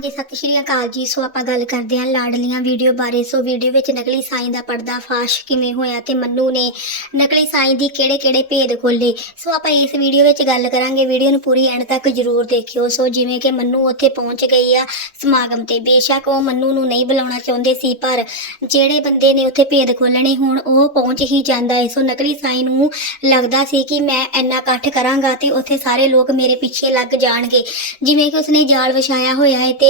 ਜੀ, ਸਤਿ ਸ਼੍ਰੀ ਅਕਾਲ ਜੀ। ਸੋ ਆਪਾਂ ਗੱਲ ਕਰਦੇ ਹਾਂ ਲਾਡਲੀਆਂ ਵੀਡੀਓ ਬਾਰੇ। ਸੋ ਵੀਡੀਓ ਵਿੱਚ ਨਕਲੀ ਸਾਈਂ ਦਾ ਪਰਦਾ ਫਾਸ਼ ਕਿਵੇਂ ਹੋਇਆ ਤੇ ਮੰਨੂ ਨੇ ਨਕਲੀ ਸਾਈਂ ਦੀ ਕਿਹੜੇ ਕਿਹੜੇ ਭੇਦ ਖੋਲੇ ਸੋ ਆਪਾਂ ਇਸ ਵੀਡੀਓ ਵਿੱਚ ਗੱਲ ਕਰਾਂਗੇ। ਵੀਡੀਓ ਨੂੰ ਪੂਰੀ ਐਂਡ ਤੱਕ ਜਰੂਰ ਦੇਖਿਓ। ਸੋ ਜਿਵੇਂ ਕਿ ਮੰਨੂ ਉੱਥੇ ਪਹੁੰਚ ਗਈ ਆ ਸਮਾਗਮ ਤੇ। ਬੇਸ਼ੱਕ ਉਹ ਮੰਨੂ ਨੂੰ ਨਹੀਂ ਬੁਲਾਉਣਾ ਚਾਹੁੰਦੇ ਸੀ, ਪਰ ਜਿਹੜੇ ਬੰਦੇ ਨੇ ਉੱਥੇ ਭੇਦ ਖੋਲਣੇ ਹੁਣ, ਉਹ ਪਹੁੰਚ ਹੀ ਜਾਂਦਾ ਹੈ ਸੋ ਨਕਲੀ ਸਾਈਂ ਨੂੰ ਲੱਗਦਾ ਸੀ ਕਿ ਮੈਂ ਇੰਨਾ ਇਕੱਠ ਕਰਾਂਗਾ ਤੇ ਉੱਥੇ ਸਾਰੇ ਲੋਕ ਮੇਰੇ ਪਿੱਛੇ ਲੱਗ ਜਾਣਗੇ। ਜਿਵੇਂ ਕਿ ਉਸਨੇ ਜਾਲ ਵਿਛਾਇਆ ਹੋਇਆ ਹੈ ਤੇ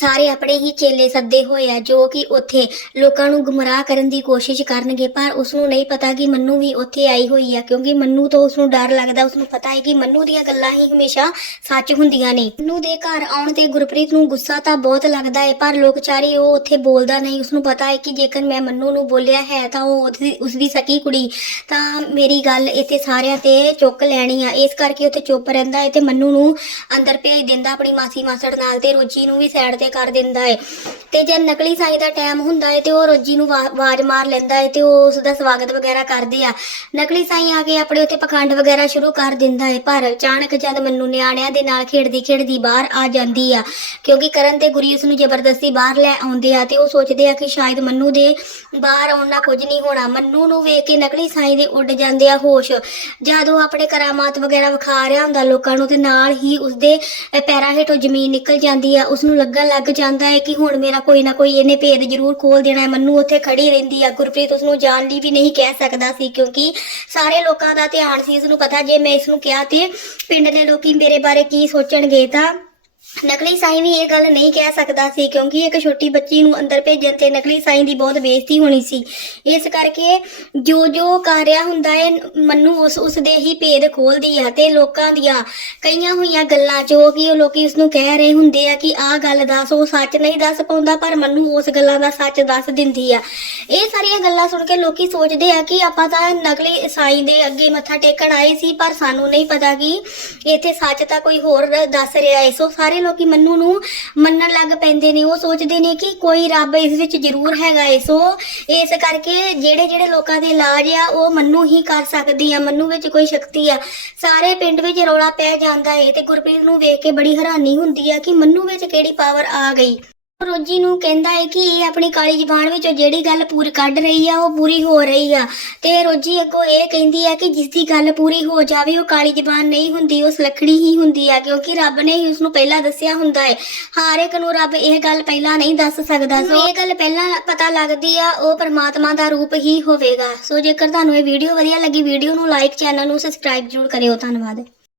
ਸਾਰੇ ਆਪਣੇ ਹੀ ਚੇਲੇ ਸੱਦੇ ਹੋਏ ਆ, ਜੋ ਕਿ ਉੱਥੇ ਲੋਕਾਂ ਨੂੰ ਗੁੰਮਰਾਹ ਕਰਨ ਦੀ ਕੋਸ਼ਿਸ਼ ਕਰਨਗੇ, ਪਰ ਉਸ ਨੂੰ ਨਹੀਂ ਪਤਾ ਕਿ ਮੰਨੂ ਵੀ ਉੱਥੇ ਆਈ ਹੋਈ ਆ, ਕਿਉਂਕਿ ਮੰਨੂ ਤੋਂ ਉਸ ਨੂੰ ਡਰ ਲੱਗਦਾ ਉਸ ਨੂੰ ਪਤਾ ਹੈ ਕਿ ਮੰਨੂ ਦੀਆਂ ਗੱਲਾਂ ਹੀ ਹਮੇਸ਼ਾ ਸੱਚ ਹੁੰਦੀਆਂ ਨੇ। ਮੰਨੂ ਦੇ ਘਰ ਆਉਣ ਤੇ ਗੁਰਪ੍ਰੀਤ ਨੂੰ ਗੁੱਸਾ ਤਾਂ ਬਹੁਤ ਲੱਗਦਾ ਹੈ, ਪਰ ਲੋਕਚਾਰੀ ਉਹ ਉੱਥੇ ਬੋਲਦਾ ਨਹੀਂ। ਉਸ ਨੂੰ ਪਤਾ ਹੈ ਕਿ ਜੇਕਰ ਮੈਂ ਮੰਨੂ ਨੂੰ ਬੋਲਿਆ ਹੈ ਤਾਂ ਉਹ ਉਸਦੀ ਉਸਦੀ ਸਕੀ ਕੁੜੀ, ਤਾਂ ਮੇਰੀ ਗੱਲ ਇੱਥੇ ਸਾਰਿਆਂ ਤੇ ਚੁੱਕ ਲੈਣੀ ਆ। ਇਸ ਕਰਕੇ ਉੱਥੇ ਚੁੱਪ ਰਹਿੰਦਾ ਹੈ ਤੇ ਮੰਨੂ ਨੂੰ ਅੰਦਰ ਭੇਜ ਦਿੰਦਾ, ਆਪਣੀ ਮਾਸੀ ਮਾਸੜ ਨਾਲ ਤੇ ਰੋਜੀ ਨੂੰ ਵੀ ਸਾਈਡ ਤੇ ਕਰ ਦਿੰਦਾ ਹੈ ਤੇ ਜਦ ਨਕਲੀ ਸਾਈ ਦਾ ਟਾਈਮ ਹੁੰਦਾ ਹੈ ਤੇ ਉਹ ਰੋਜੀ ਨੂੰ ਆਵਾਜ਼ ਮਾਰ ਲੈਂਦਾ ਹੈ ਤੇ ਉਹ ਉਸ ਦਾ ਸਵਾਗਤ ਵਗੈਰਾ ਕਰਦੇ ਆ। ਨਕਲੀ ਸਾਈ ਆ ਕੇ ਆਪਣੇ ਉੱਤੇ ਪਖੰਡ ਵਗੈਰਾ ਸ਼ੁਰੂ ਕਰ ਦਿੰਦਾ ਹੈ ਪਰ ਅਚਾਨਕ ਜਦ ਮੈਨੂੰ ਨਿਆਣਿਆਂ ਦੇ ਨਾਲ ਖੇਡਦੀ ਖੇਡਦੀ ਬਾਹਰ ਆ ਜਾਂਦੀ ਆ, ਕਿਉਂਕਿ ਕਰਨ ਤੇ ਗੁਰੀ ਉਸ ਨੂੰ ਜ਼ਬਰਦਸਤੀ ਬਾਹਰ ਲੈ ਆਉਂਦੇ ਆ ਤੇ ਉਹ ਸੋਚਦੇ ਆ ਕਿ ਸ਼ਾਇਦ ਮੰਨੂ ਦੇ ਬਾਹਰ ਆਉਣ ਨਾਲ ਕੁਝ ਨਹੀਂ ਹੋਣਾ। ਮੰਨੂ ਨੂੰ ਵੇਖ ਕੇ ਨਕਲੀ ਸਾਈ ਦੇ ਉੱਡ ਜਾਂਦੇ ਆ ਹੋਸ਼। ਜਦ ਉਹ ਆਪਣੇ ਕਰਾਮਾਤ ਵਗੈਰਾ ਵਿਖਾ ਰਿਹਾ ਹੁੰਦਾ ਲੋਕਾਂ ਨੂੰ ਤੇ ਨਾਲ ਹੀ ਉਸਦੇ ਪੈਰਾਂ ਹੇਠੋਂ ਜ਼ਮੀਨ ਨਿਕਲ ਜਾਂਦੀ ਆ ਉਸ ਨੂੰ ਲੱਗਣ ਲੱਗ ਜਾਂਦਾ ਹੈ ਕਿ ਹੁਣ ਮੇਰਾ ਕੋਈ ਨਾ ਕੋਈ ਇਹਨੇ ਭੇਦ ਜ਼ਰੂਰ ਖੋਲ ਦੇਣਾ ਹੈ। ਮੰਨੂ ਉੱਥੇ ਖੜੀ ਰਹਿੰਦੀ ਆ। ਗੁਰਪ੍ਰੀਤ ਉਸ ਨੂੰ ਜਾਣ ਲਈ ਵੀ ਨਹੀਂ ਕਹਿ ਸਕਦਾ ਸੀ ਕਿਉਂਕਿ ਸਾਰੇ ਲੋਕਾਂ ਦਾ ਧਿਆਨ ਸੀ। ਇਸ ਨੂੰ ਪਤਾ ਜੇ ਮੈਂ ਇਸ ਨੂੰ ਕਿਹਾ ਤੇ ਪਿੰਡ ਦੇ ਲੋਕੀ ਮੇਰੇ ਬਾਰੇ ਕੀ ਸੋਚਣਗੇ ਤਾਂ ਨਕਲੀ ਸਾਈਂ ਵੀ ਇਹ ਗੱਲ ਨਹੀਂ ਕਹਿ ਸਕਦਾ ਸੀ, ਕਿਉਂਕਿ ਇੱਕ ਛੋਟੀ ਬੱਚੀ ਨੂੰ ਅੰਦਰ ਭੇਜਣ ਤੇ ਨਕਲੀ ਸਾਈਂ ਦੀ ਬਹੁਤ ਬੇਇੱਜ਼ਤੀ ਹੋਣੀ ਸੀ। ਇਸ ਕਰਕੇ ਜੋ ਜੋ ਕਰ ਰਿਹਾ ਹੁੰਦਾ ਹੈ ਮੰਨੂ ਉਸ ਉਸ ਦੇ ਹੀ ਭੇਦ ਖੋਲਦੀ ਆ ਤੇ ਲੋਕਾਂ ਦੀਆਂ ਕਈਆਂ ਹੋਈਆਂ ਗੱਲਾਂ ਜੋ ਕਿ ਉਹ ਲੋਕੀ ਉਸ ਨੂੰ ਕਹਿ ਰਹੇ ਹੁੰਦੇ ਆ ਕਿ ਆਹ ਗੱਲ ਦੱਸ, ਉਹ ਸੱਚ ਨਹੀਂ ਦੱਸ ਪਾਉਂਦਾ, ਪਰ ਮੰਨੂ ਉਸ ਗੱਲਾਂ ਦਾ ਸੱਚ ਦੱਸ ਦਿੰਦੀ ਆ। ਇਹ ਸਾਰੀਆਂ ਗੱਲਾਂ ਸੁਣ ਕੇ ਲੋਕੀ ਸੋਚਦੇ ਆ ਕਿ ਆਪਾਂ ਤਾਂ ਨਕਲੀ ਸਾਈਂ ਦੇ ਅੱਗੇ ਮੱਥਾ ਟੇਕਣ ਆਏ ਸੀ, ਪਰ ਸਾਨੂੰ ਨਹੀਂ ਪਤਾ ਕਿ ਇੱਥੇ ਸੱਚ ਤਾਂ ਕੋਈ ਹੋਰ ਦੱਸ ਰਿਹਾ ਹੈ ਸੋ ਸਾਰੇ ਸਾਰੇ ਲੋਕੀ ਮੰਨੂ ਨੂੰ ਮੰਨਣ ਲੱਗ ਪੈਂਦੇ ਨੇ, ਉਹ ਸੋਚਦੇ ਨੇ ਕਿ ਕੋਈ ਰੱਬ ਇਸ ਵਿੱਚ ਜ਼ਰੂਰ ਹੈਗਾ ਏ। ਸੋ ਇਸ ਕਰਕੇ ਜਿਹੜੇ ਜਿਹੜੇ ਲੋਕਾਂ ਦੇ ਇਲਾਜ ਆ, ਉਹ ਮੰਨੂ ਹੀ ਕਰ ਸਕਦੀ ਆ, ਮੰਨੂ ਵਿੱਚ ਕੋਈ ਸ਼ਕਤੀ ਆ। ਸਾਰੇ ਪਿੰਡ ਵਿੱਚ ਰੌਲਾ ਪੈ ਜਾਂਦਾ ਏ ਤੇ ਗੁਰਪ੍ਰੀਤ ਨੂੰ ਵੇਖ ਕੇ ਬੜੀ ਹੈਰਾਨੀ ਹੁੰਦੀ ਆ ਕਿ ਮੰਨੂ ਵਿੱਚ ਕਿਹੜੀ ਪਾਵਰ ਆ ਗਈ। ਰੋਜੀ ਨੂੰ ਕਹਿੰਦਾ ਹੈ ਕਿ ਇਹ ਆਪਣੀ ਕਾਲੀ ਜ਼ਬਾਨ ਵਿੱਚੋਂ ਜਿਹੜੀ ਗੱਲ ਪੂਰੀ ਕੱਢ ਰਹੀ ਆ, ਉਹ ਪੂਰੀ ਹੋ ਰਹੀ ਆ। ਤੇ ਰੋਜੀ ਅੱਗੋਂ ਇਹ ਕਹਿੰਦੀ ਆ ਕਿ ਜਿਸ ਦੀ ਗੱਲ ਪੂਰੀ ਹੋ ਜਾਵੇ, ਉਹ ਕਾਲੀ ਜ਼ਬਾਨ ਨਹੀਂ ਹੁੰਦੀ ਉਹ ਸਲਖੜੀ ਹੀ ਹੁੰਦੀ ਆ, ਕਿਉਂਕਿ ਰੱਬ ਨੇ ਹੀ ਉਸ ਨੂੰ ਪਹਿਲਾਂ ਦੱਸਿਆ ਹੁੰਦਾ ਹੈ ਹਰ ਇੱਕ ਨੂੰ ਰੱਬ ਇਹ ਗੱਲ ਪਹਿਲਾਂ ਨਹੀਂ ਦੱਸ ਸਕਦਾ। ਸੋ ਇਹ ਗੱਲ ਪਹਿਲਾਂ ਪਤਾ ਲੱਗਦੀ ਆ, ਉਹ ਪਰਮਾਤਮਾ ਦਾ ਰੂਪ ਹੀ ਹੋਵੇਗਾ। ਸੋ ਜੇਕਰ ਤੁਹਾਨੂੰ ਇਹ ਵੀਡੀਓ ਵਧੀਆ ਲੱਗੀ, ਵੀਡੀਓ ਨੂੰ ਲਾਈਕ, ਚੈਨਲ ਨੂੰ ਸਬਸਕ੍ਰਾਈਬ ਜ਼ਰੂਰ ਕਰਿਓ। ਧੰਨਵਾਦ।